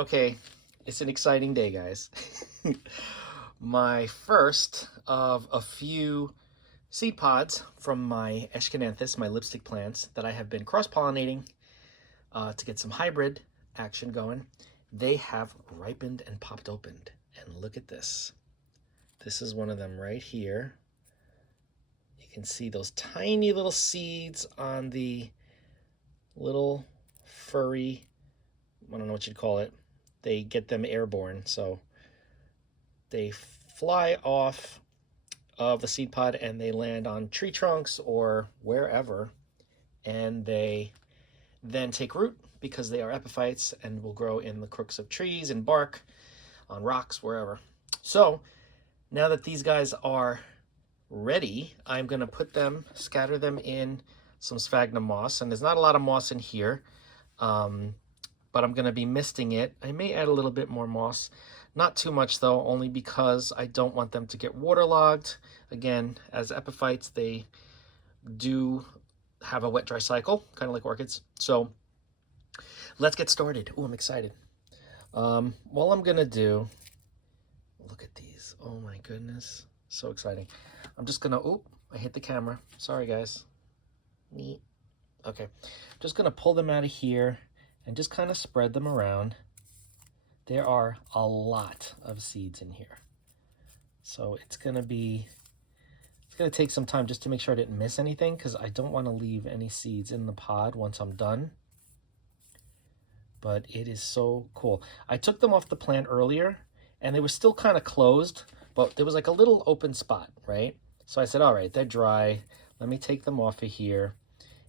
Okay, it's an exciting day, guys. My first of a few seed pods from my Aeschynanthus, my lipstick plants, that I have been cross-pollinating to get some hybrid action going. They have ripened and popped open. And look at this. This is one of them right here. You can see those tiny little seeds on the little furry, I don't know what you'd call it. They get them airborne, so they fly off of the seed pod and they land on tree trunks or wherever, and they then take root because they are epiphytes and will grow in the crooks of trees and bark, on rocks, wherever. So now that these guys are ready, I'm going to put them, scatter them in some sphagnum moss, and there's not a lot of moss in here, but I'm going to be misting it. I may add a little bit more moss, not too much though, only because I don't want them to get waterlogged. Again, as epiphytes, they do have a wet dry cycle, kind of like orchids. So let's get started. Oh, I'm excited. What I'm going to do, look at these. Oh my goodness. So exciting. I'm just going to, oh, I hit the camera. Sorry, guys. Neat. Okay. Just going to pull them out of here and just kind of spread them around. There are a lot of seeds in here. So it's going to take some time just to make sure I didn't miss anything, because I don't want to leave any seeds in the pod once I'm done. But it is so cool. I took them off the plant earlier and they were still kind of closed, but there was like a little open spot, right? So I said, all right, they're dry. Let me take them off of here.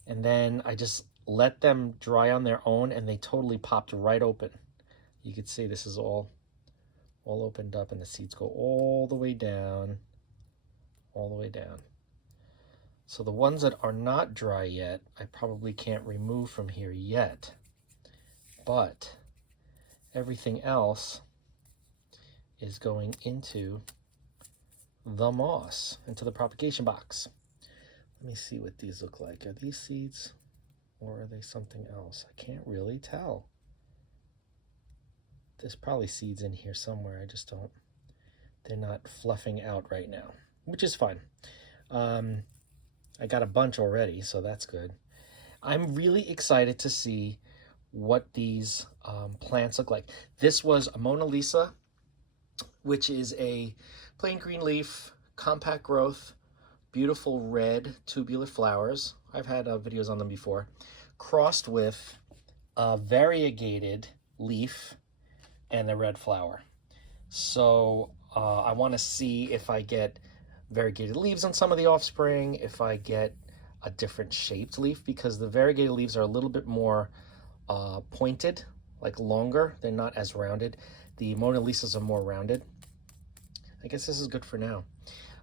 And then I just let them dry on their own, and they totally popped right open. You can see this is all opened up, and the seeds go all the way down, all the way down. So the ones that are not dry yet, I probably can't remove from here yet. But everything else is going into the moss, into the propagation box. Let me see what these look like. Are these seeds or are they something else? I can't really tell. There's probably seeds in here somewhere. I just don't, they're not fluffing out right now, which is fine. I got a bunch already, so that's good. I'm really excited to see what these plants look like. This was a Mona Lisa, which is a plain green leaf, compact growth, beautiful red tubular flowers. I've had videos on them before, crossed with a variegated leaf and a red flower. So I want to see if I get variegated leaves on some of the offspring, if I get a different shaped leaf, because the variegated leaves are a little bit more pointed, like longer. They're not as rounded. The Mona Lisas are more rounded. I guess this is good for now.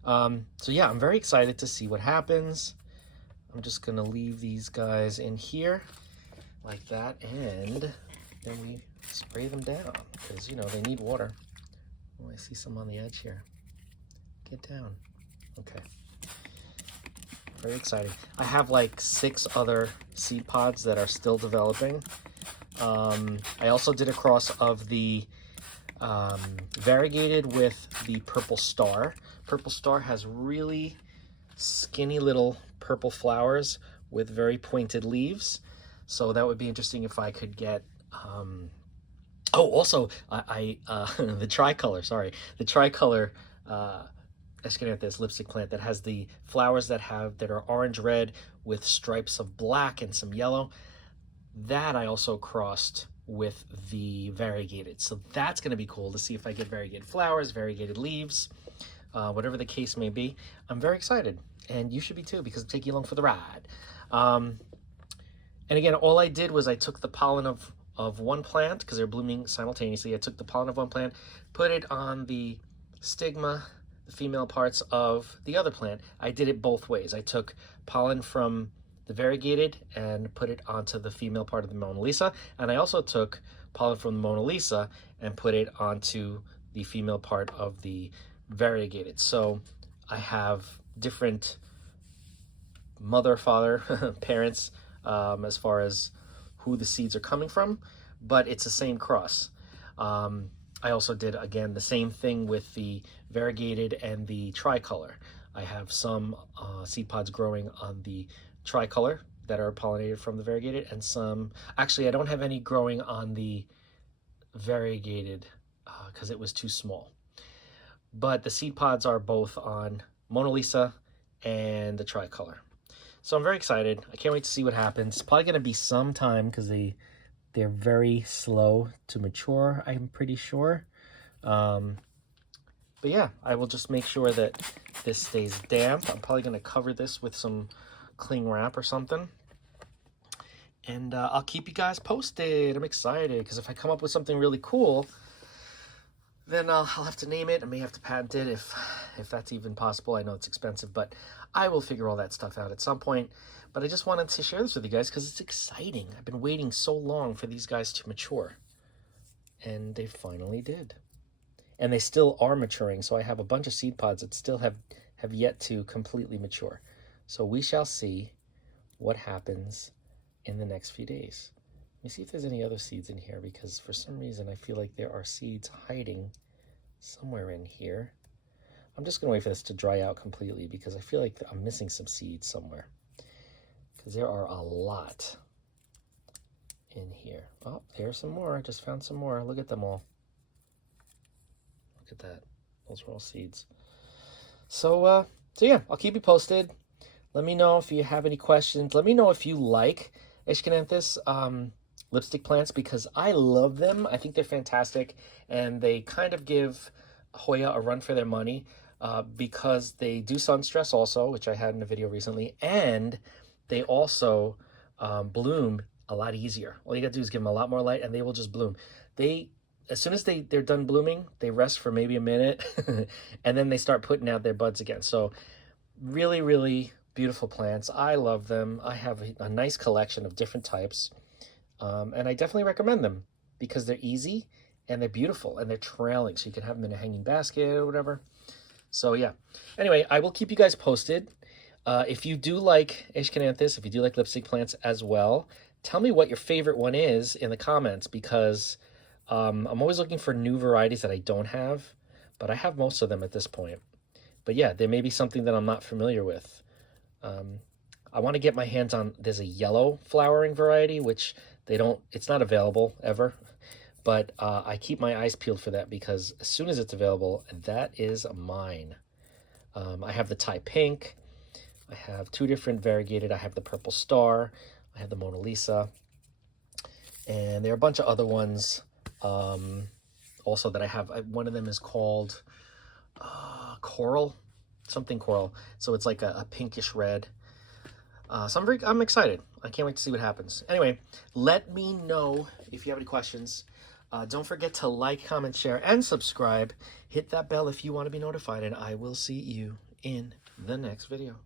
So yeah, I'm very excited to see what happens. I'm just gonna leave these guys in here like that, and then we spray them down because, you know, they need water. Oh, I see some on the edge here. Get down. Okay. Very exciting. I have like 6 other seed pods that are still developing. I also did a cross of the variegated with the purple star. Purple star has really skinny little purple flowers with very pointed leaves. So that would be interesting if I could get, oh, also the tricolor, sorry, the tricolor Aeschynanthus lipstick plant that has the flowers that are orange red with stripes of black and some yellow. That I also crossed with the variegated. So that's going to be cool to see if I get variegated flowers, variegated leaves, whatever the case may be. I'm very excited, and you should be too, because I'm taking you along for the ride. And again, all I did was I took the pollen of one plant, because they're blooming simultaneously. I took the pollen of one plant, put it on the stigma, the female parts of the other plant. I did it both ways. I took pollen from the variegated and put it onto the female part of the Mona Lisa, and I also took pollen from the Mona Lisa and put it onto the female part of the variegated. So I have different mother, father, parents as far as who the seeds are coming from, but it's the same cross. I also did, again, the same thing with the variegated and the tricolor. I have some seed pods growing on the tricolor that are pollinated from the variegated, and some, actually I don't have any growing on the variegated because it was too small. But the seed pods are both on Mona Lisa and the tricolor. So I'm very excited. I can't wait to see what happens. It's probably going to be some time because they're very slow to mature, I'm pretty sure. But yeah, I will just make sure that this stays damp. I'm probably going to cover this with some cling wrap or something. And I'll keep you guys posted. I'm excited because if I come up with something really cool, then I'll have to name it. I may have to patent it if that's even possible. I know it's expensive, but I will figure all that stuff out at some point. But I just wanted to share this with you guys because it's exciting. I've been waiting so long for these guys to mature. And they finally did. And they still are maturing. So I have a bunch of seed pods that still have yet to completely mature. So we shall see what happens in the next few days. Let me see if there's any other seeds in here, because for some reason I feel like there are seeds hiding somewhere in here. I'm just going to wait for this to dry out completely because I feel like I'm missing some seeds somewhere. Because there are a lot in here. Oh, there's some more. I just found some more. Look at them all. Look at that. Those are all seeds. So yeah, I'll keep you posted. Let me know if you have any questions. Let me know if you like Aeschynanthus lipstick plants, because I love them. I think they're fantastic, and they kind of give Hoya a run for their money because they do sun stress also, which I had in a video recently, and they also bloom a lot easier. All you gotta do is give them a lot more light and they will just bloom. As soon as they're done blooming, they rest for maybe a minute and then they start putting out their buds again. So really, really beautiful plants. I love them. I have a nice collection of different types. And I definitely recommend them because they're easy and they're beautiful and they're trailing. So you can have them in a hanging basket or whatever. So yeah. Anyway, I will keep you guys posted. If you do like Aeschynanthus, if you do like lipstick plants as well, tell me what your favorite one is in the comments, because I'm always looking for new varieties that I don't have, but I have most of them at this point. But yeah, there may be something that I'm not familiar with. I want to get my hands on, there's a yellow flowering variety, which it's not available ever, but I keep my eyes peeled for that because as soon as it's available, that is mine. I have the Thai pink. I have two different variegated. I have the purple star. I have the Mona Lisa. And there are a bunch of other ones also that I have. One of them is called Coral, something coral. So it's like a pinkish red. So I'm excited. I can't wait to see what happens. Anyway, let me know if you have any questions. Don't forget to like, comment, share, and subscribe. Hit that bell if you want to be notified, and I will see you in the next video.